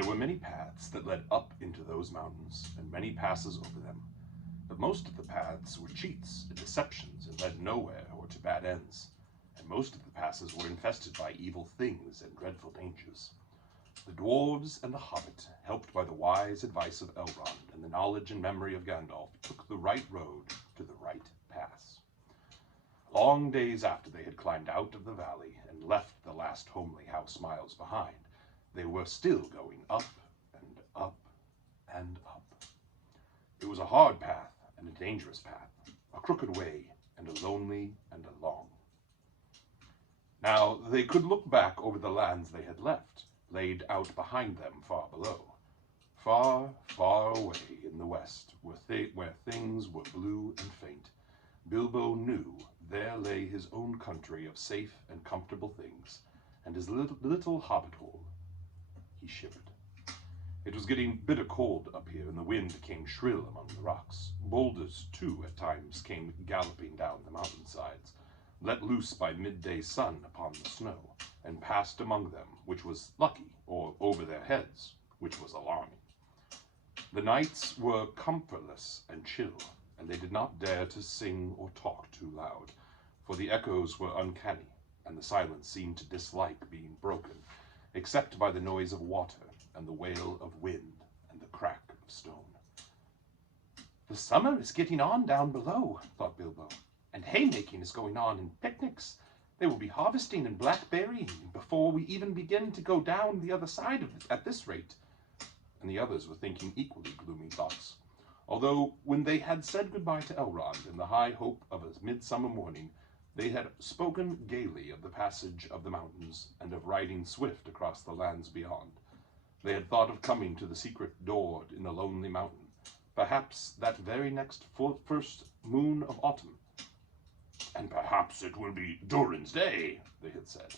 There were many paths that led up into those mountains, and many passes over them. But most of the paths were cheats and deceptions and led nowhere or to bad ends. And most of the passes were infested by evil things and dreadful dangers. The dwarves and the Hobbit, helped by the wise advice of Elrond and the knowledge and memory of Gandalf, took the right road to the right pass. Long days after they had climbed out of the valley and left the last homely house miles behind, they were still going up and up and up. It was a hard path and a dangerous path, a crooked way and a lonely and a long. Now they could look back over the lands they had left, laid out behind them far below. Far, far away in the west, where things were blue and faint, Bilbo knew there lay his own country of safe and comfortable things, and his little hobbit hole. He shivered. It was getting bitter cold up here, and the wind came shrill among the rocks. Boulders, too, at times came galloping down the mountainsides, let loose by midday sun upon the snow, and passed among them, which was lucky, or over their heads, which was alarming. The nights were comfortless and chill, and they did not dare to sing or talk too loud, for the echoes were uncanny, and the silence seemed to dislike being broken, except by the noise of water, and the wail of wind, and the crack of stone. "The summer is getting on down below," thought Bilbo, "and haymaking is going on, and picnics. They will be harvesting and blackberrying before we even begin to go down the other side of it at this rate." And the others were thinking equally gloomy thoughts, although when they had said goodbye to Elrond in the high hope of a midsummer morning, they had spoken gaily of the passage of the mountains and of riding swift across the lands beyond. They had thought of coming to the secret door in the lonely mountain, perhaps that very next first moon of autumn. "And perhaps it will be Durin's day," they had said.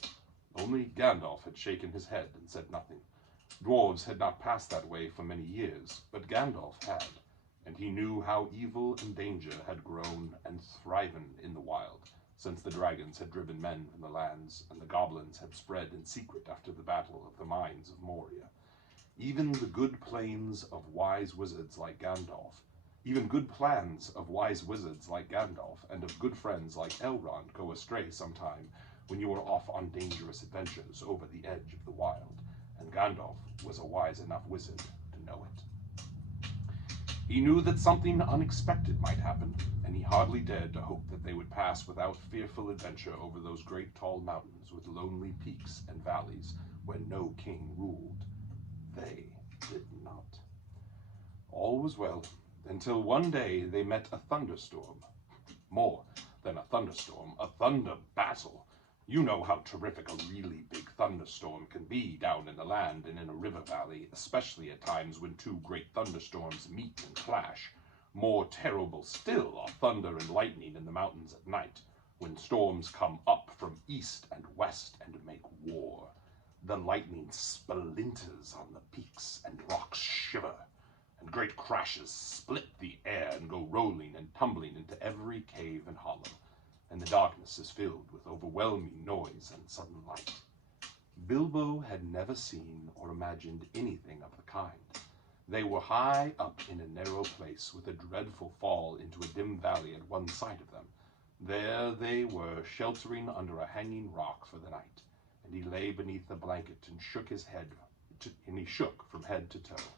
Only Gandalf had shaken his head and said nothing. Dwarves had not passed that way for many years, but Gandalf had, and he knew how evil and danger had grown and thriven in the wild, since the dragons had driven men from the lands, and the goblins had spread in secret after the battle of the mines of Moria. Even the good plans of wise wizards like Gandalf, and of good friends like Elrond go astray sometime when you are off on dangerous adventures over the edge of the wild, and Gandalf was a wise enough wizard to know it. He knew that something unexpected might happen, and he hardly dared to hope that they would pass without fearful adventure over those great tall mountains with lonely peaks and valleys where no king ruled. They did not. All was well, until one day they met a thunderstorm. More than a thunderstorm, a thunder battle. You know how terrific a really big thunderstorm can be down in the land and in a river valley, especially at times when two great thunderstorms meet and clash. More terrible still are thunder and lightning in the mountains at night, when storms come up from east and west and make war. The lightning splinters on the peaks, and rocks shiver, and great crashes split the air and go rolling and tumbling into every cave and hollow, and the darkness is filled with overwhelming noise and sudden light. Bilbo had never seen or imagined anything of the kind. They were high up in a narrow place, with a dreadful fall into a dim valley at one side of them. There they were, sheltering under a hanging rock for the night, and he lay beneath the blanket and shook from head to toe.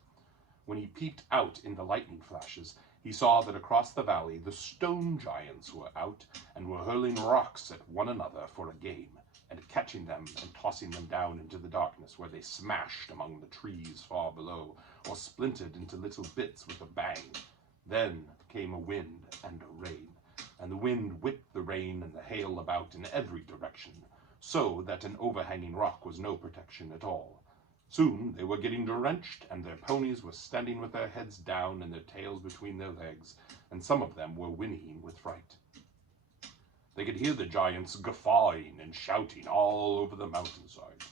When he peeped out in the lightning flashes, he saw that across the valley the stone giants were out and were hurling rocks at one another for a game, and catching them and tossing them down into the darkness, where they smashed among the trees far below, or splintered into little bits with a bang. Then came a wind and a rain, and the wind whipped the rain and the hail about in every direction, so that an overhanging rock was no protection at all. Soon they were getting drenched, and their ponies were standing with their heads down and their tails between their legs, and some of them were whinnying with fright. They could hear the giants guffawing and shouting all over the mountainside.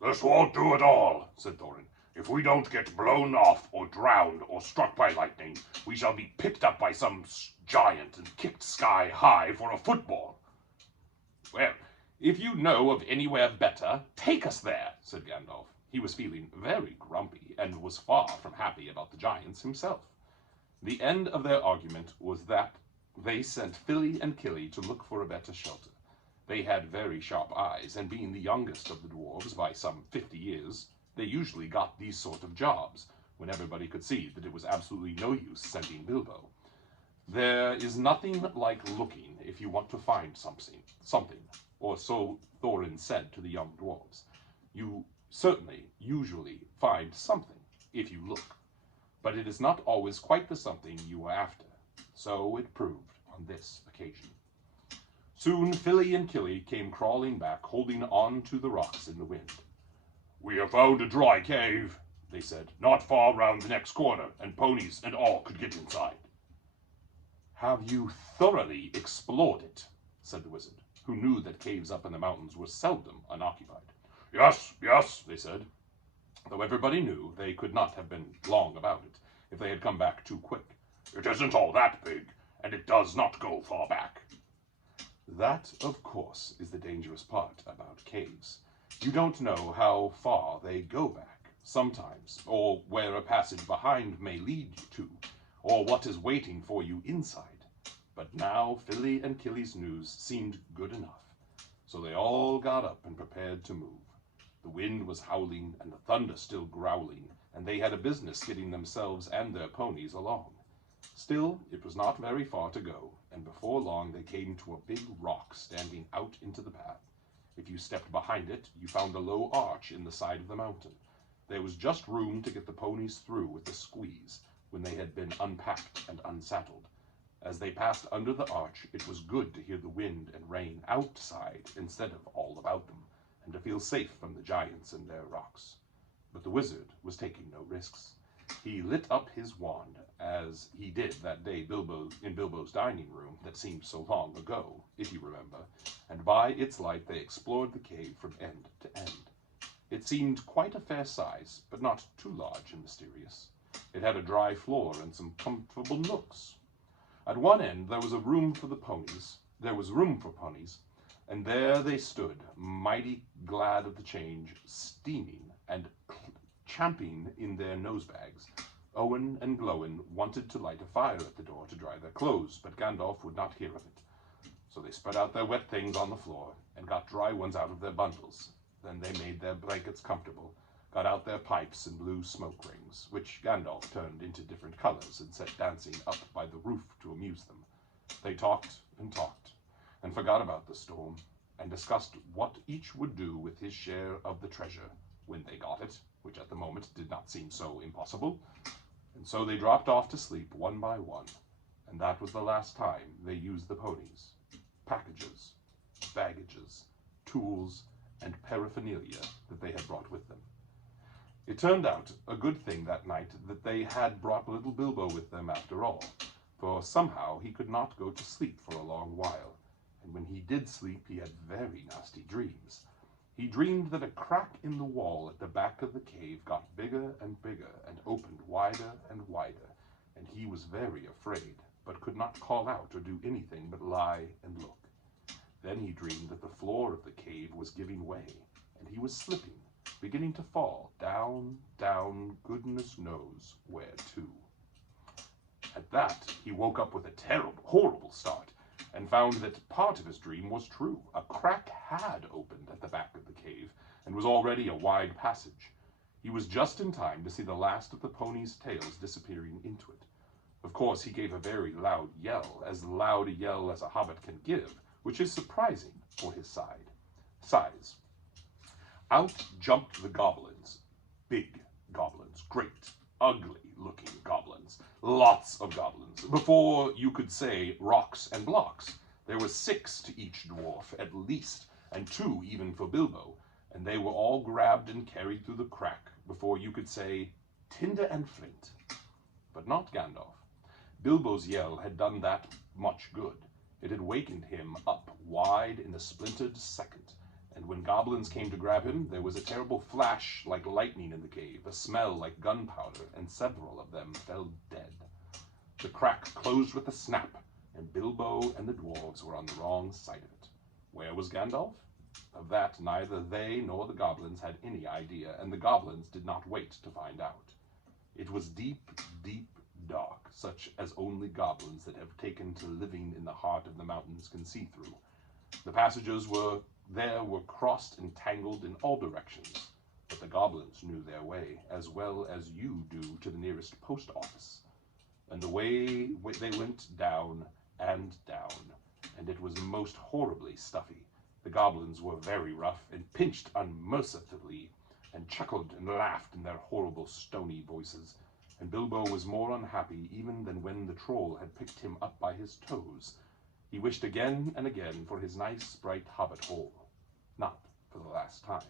"This won't do at all," said Thorin. "If we don't get blown off or drowned or struck by lightning, we shall be picked up by some giant and kicked sky high for a football." "Well, if you know of anywhere better, take us there," said Gandalf. He was feeling very grumpy and was far from happy about the giants himself. The end of their argument was that they sent Philly and Killy to look for a better shelter. They had very sharp eyes, and being the youngest of the dwarves by some 50 years, they usually got these sort of jobs, when everybody could see that it was absolutely no use sending Bilbo. There is nothing like looking if you want to find something, or so Thorin said to the young dwarves. You certainly usually find something if you look, but it is not always quite the something you are after. So it proved on this occasion. Soon Philly and Killy came crawling back, holding on to the rocks in the wind. "We have found a dry cave," they said, "not far round the next corner, and ponies and all could get inside." "Have you thoroughly explored it?" said the wizard, who knew that caves up in the mountains were seldom unoccupied. Yes, they said, though everybody knew they could not have been long about it if they had come back too quick. "It isn't all that big, and it does not go far back." That, of course, is the dangerous part about caves. You don't know how far they go back, sometimes, or where a passage behind may lead you to, or what is waiting for you inside. But now Philly and Killy's news seemed good enough, so they all got up and prepared to move. The wind was howling and the thunder still growling, and they had a business getting themselves and their ponies along. Still, it was not very far to go, and before long they came to a big rock standing out into the path. If you stepped behind it, you found a low arch in the side of the mountain. There was just room to get the ponies through with a squeeze when they had been unpacked and unsaddled. As they passed under the arch, it was good to hear the wind and rain outside instead of all about them, and to feel safe from the giants and their rocks. But the wizard was taking no risks. He lit up his wand, as he did that day in Bilbo's dining room that seemed so long ago, if you remember, and by its light they explored the cave from end to end. It seemed quite a fair size, but not too large and mysterious. It had a dry floor and some comfortable nooks. At one end there was room for ponies, and there they stood, mighty glad of the change, steaming and champing in their nosebags. Owen and Glowin wanted to light a fire at the door to dry their clothes, but Gandalf would not hear of it. So they spread out their wet things on the floor and got dry ones out of their bundles. Then they made their blankets comfortable, got out their pipes and blew smoke rings, which Gandalf turned into different colors and set dancing up by the roof to amuse them. They talked, and forgot about the storm, and discussed what each would do with his share of the treasure when they got it, which at the moment did not seem so impossible. And so they dropped off to sleep one by one, and that was the last time they used the ponies, packages, baggages, tools, and paraphernalia that they had brought with them. It turned out a good thing that night that they had brought little Bilbo with them after all, for somehow he could not go to sleep for a long while, and when he did sleep he had very nasty dreams. He dreamed that a crack in the wall at the back of the cave got bigger and bigger and opened wider and wider, and he was very afraid, but could not call out or do anything but lie and look. Then he dreamed that the floor of the cave was giving way, and he was slipping, beginning to fall, down, goodness knows where to. At that, he woke up with a terrible, horrible start, and found that part of his dream was true. A crack had opened at the back of the cave, and was already a wide passage. He was just in time to see the last of the ponies' tails disappearing into it. Of course, he gave a very loud a yell as a hobbit can give, which is surprising for his size. Out jumped the goblins. Big goblins, great, ugly-looking goblins. Lots of goblins. Before you could say rocks and blocks, there were 6 to each dwarf at least, and 2 even for Bilbo, and they were all grabbed and carried through the crack before you could say tinder and flint. But not Gandalf. Bilbo's yell had done that much good. It had wakened him up wide in a splintered second, and when goblins came to grab him, there was a terrible flash like lightning in the cave, a smell like gunpowder, and several of them fell dead. The crack closed with a snap, and Bilbo and the dwarves were on the wrong side of it. Where was Gandalf? Of that, neither they nor the goblins had any idea, and the goblins did not wait to find out. It was deep, deep dark, such as only goblins that have taken to living in the heart of the mountains can see through. The passages were crossed and tangled in all directions, but the goblins knew their way as well as you do to the nearest post office. And the way they went down and down, and it was most horribly stuffy. The goblins were very rough and pinched unmercifully, and chuckled and laughed in their horrible stony voices, and Bilbo was more unhappy even than when the troll had picked him up by his toes. He wished again and again for his nice, bright hobbit hole, not for the last time.